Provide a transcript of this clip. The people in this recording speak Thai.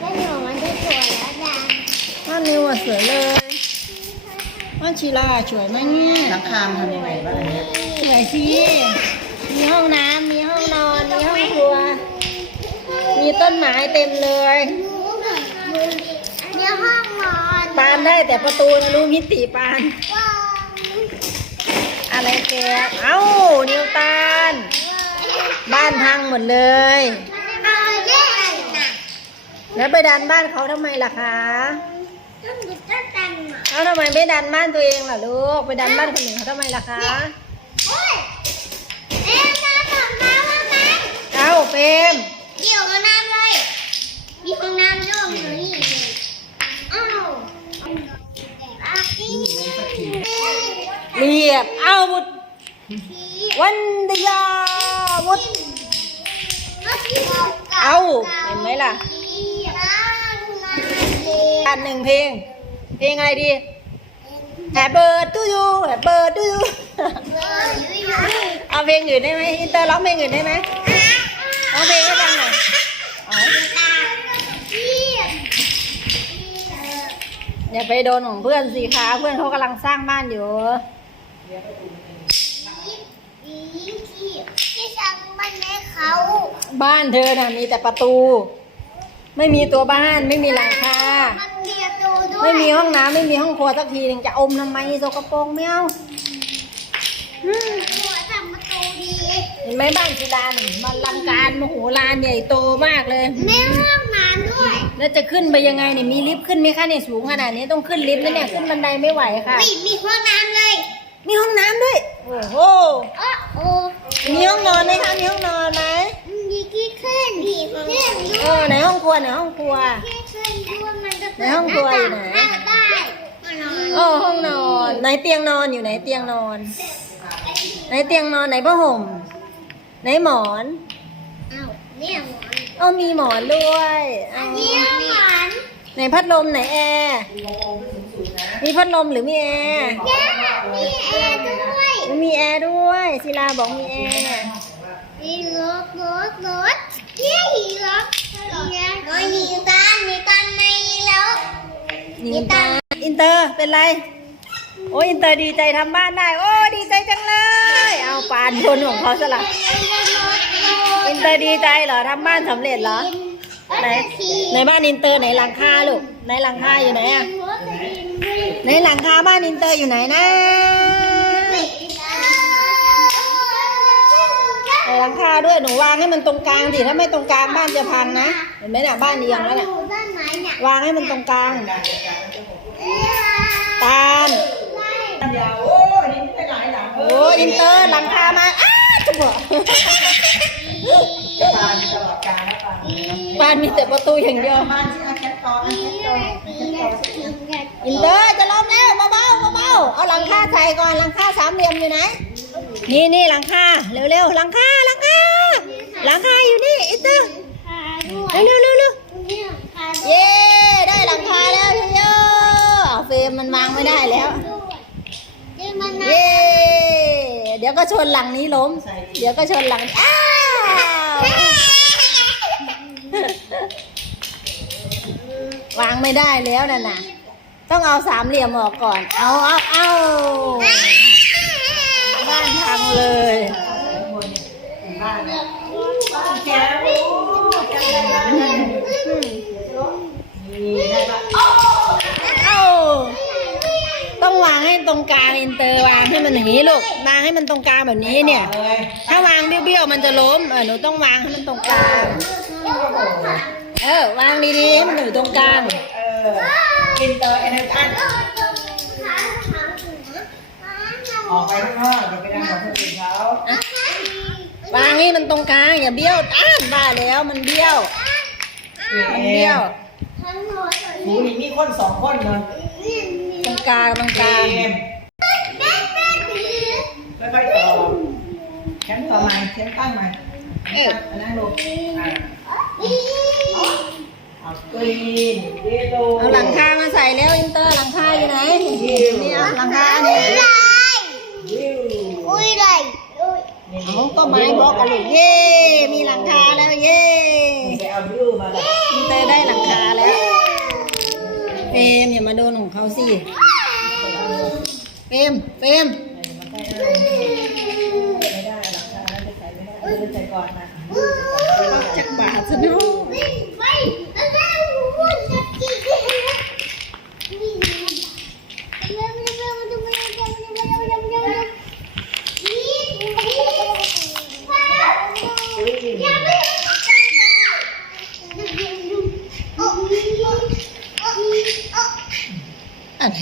ก็หนูมันจะสวยแล้วจ้ะบ้านนิวอะสวยเลยบ้านชีลาสวยไหมเนี่ยหลังคามทำยังไงบ้างอันเนี้ยสวยสิมีห้องน้ำมีห้องนอน มีห้องครัว มีต้นไม้เต็มเลยเดี๋ยวห้องนอนปานได้แต่ประตูนะรู้มิติปาน ว้าวอะไรแก เอ้านิวตาลบ้านพังหมดเลยเอาเล่นน่ะ แล้วไปดันบ้านเขาทำไมล่ะคะต้องดูต้นตันหมาเอ้าทำไมไม่ดันบ้านตัวเองล่ะลูก ไปดันบ้านคนอื่นเขาทำไมล่ะคะ โอ้ยเอ๊ะน้ำของน้ำมาไหมเอ้าเฟรมเดี๋ยวมาน้ำเลยมีห้องน้ำด้วยอยู่นี่อ้าวอะนี่เรียบ เอาบุตรวันเดียบุตรเอา เห็นไหมล่ะ อันหนึ่งเพลง เพลงอะไรดี Happy birthday to you Happy birthday to you เอาเพลงอื่นได้ไหมอินเตอร์ร้องเพลงอื่นได้ไหมร้องเพลงให้ฟังหน่อยอ๋ออย่าไปโดนของเพื่อนสิคะเพื่อนเขากำลังสร้างบ้านอยู่ที่สั่งมันให้เขา บ้านเธอน่ะมีแต่ประตู ไม่มีตัวบ้านไม่มีหลังคามันเดียวตัวด้วยไม่มีห้องน้ำไม่มีห้องครัวสักทีหนึงจะอมทำไมสกปรกไม่เอาหัวทำประตูดีเห็นไหมบ้านศิลาหนึ่งมันลังการมโหฬารใหญ่โตมากเลยแม่ห้องน้ำด้วย แล้วจะขึ้นไปยังไงเนี่ยมีลิฟต์ขึ้นไหมคะเนี่ยสูงขนาดนี้ต้องขึ้นลิฟต์นะเนี่ยขึ้นบันไดไม่ไหวค่ะนี่มีห้องน้ำเลย มีห้องน้ำด้วย โอ้โหอ๋อโอ้มีห้องนอนไหมคะมีห้องนอนไหมมีกี่ขึ้นมีขึ้นด้เอวอยในห้องครัวในห้องครัว ในห้องครัวอยู่ไหนได้ได้โอ้ห้องนอน ไหนเตียงนอนอยู่ไหนเตียงนอน ไหนเตียงนอนไหนผ้าห่ม ไหนหมอนอ้าวเนี่ยหมอนเออมีหมอนด้วยอัเอานนี้หมอนไหนพัดลมไหนแอร์มีพัดลมหรือมีแอร์ย่ามีแอร์ด้วยไม่มีแอร์ด้วยศิลาบอกมีแอร์มีรถรถรถเนี่ยหีรถ อินเตอร์ อินเตอร์เป็นไร โอ้ยอินเตอร์ดีใจทำบ้านได้ โอ้ดีใจจังเลย เอาปานคนของเขาสละอินเตอร์ดีใจเหรอทำบ้านสำเร็จเหรอ ไหนในบ้านอินเตอร์ไหนหลังคาลูกไหนหลังคาอยู่ไหนอะไหนหลังคาบ้านอินเตอร์อยู่ไหนนะไหนหลังคาด้วยหนูวางให้มันตรงกลางสิถ้าไม่ตรงกลางบ้านจะพังนะเห็นไหมน่ะบ้านเอียงแล้วน่ะ วางให้มันตรงกลางเอ้ยตาลยาวโอ้ยนี่ไปหลายหลังโอ้อินเตอร์หลังคามา อ้าจุบปานตลอดกาลแล้วปานบ้านมีแต่ประตูอย่างเดียวบ้านที่อาแคทตอนอาแคทตอนอาแคทตอนสักทีอินเตอร์จะล้มแล้วเบาๆเบาๆเอาหลังคาใส่ก่อนหลังคาสามเหลี่ยมอยู่ไหน นี่นี่หลังคาเร็วๆหลังคาหลังคาหลังคาอยู่นี่อินเตอร์ขาด้วยเร็วๆเร็ว ไม่ได้แล้วเดี๋ยวมันนะเย้เดี๋ยวก็ชนหลังนี้ล้ม เดี๋ยวก็ชนหลังนี้อ้าววางไม่ได้แล้วน่ะนะต้องเอาสามเหลี่ยมออกก่อน เอาเอาเอาบ้านพังเลยบ้านเนี่ยบ้านแกโอ้จำได้แล้วนี่ได้ปะเอา ต้องวางให้ตรงกลางอินเตอร์วางให้มันอย่างนี้ลูกวางให้มันตรงกลางแบบนี้เนี่ยเลยถ้าวางเบี้ยวๆมันจะล้มเออหนูต้องวางให้มันตรงกลางเออวางดีๆให้มันอยู่ตรงกลางเอออินเตอร์เอเนชั่นขาขาหัวขาออกไปข้างนอกอย่าไปดังกับคนอื่นเขาวางให้มันตรงกลางอย่าเบี้ยวอ้านบ้าแล้วมันเบี้ยวมันเบี้ยวทั้งหัวหมูนี่มีคนสองคนเลยตรง กากำลังกาเรมค่อต่อแขนต่อใหม่แขนตั้งใหม่เออนั่งลงอ่าเอากรีนเยลโลเอาหลังคามาใส่แล้วอินเตอร์หลังคาอยู่ไหนนี่เหลังคาเนี่ยวิวอุ้ยไรเอาก็ไม้บล็อกกันลูกเย่มีหลังคาแล้วเย่ไปเอาวิวมาอินเตอร์ได้หลังคาแล้วเฟมอย่ามาโดนของเขาสิ เฟมเฟมออกจากบาทซะเนาะอะไร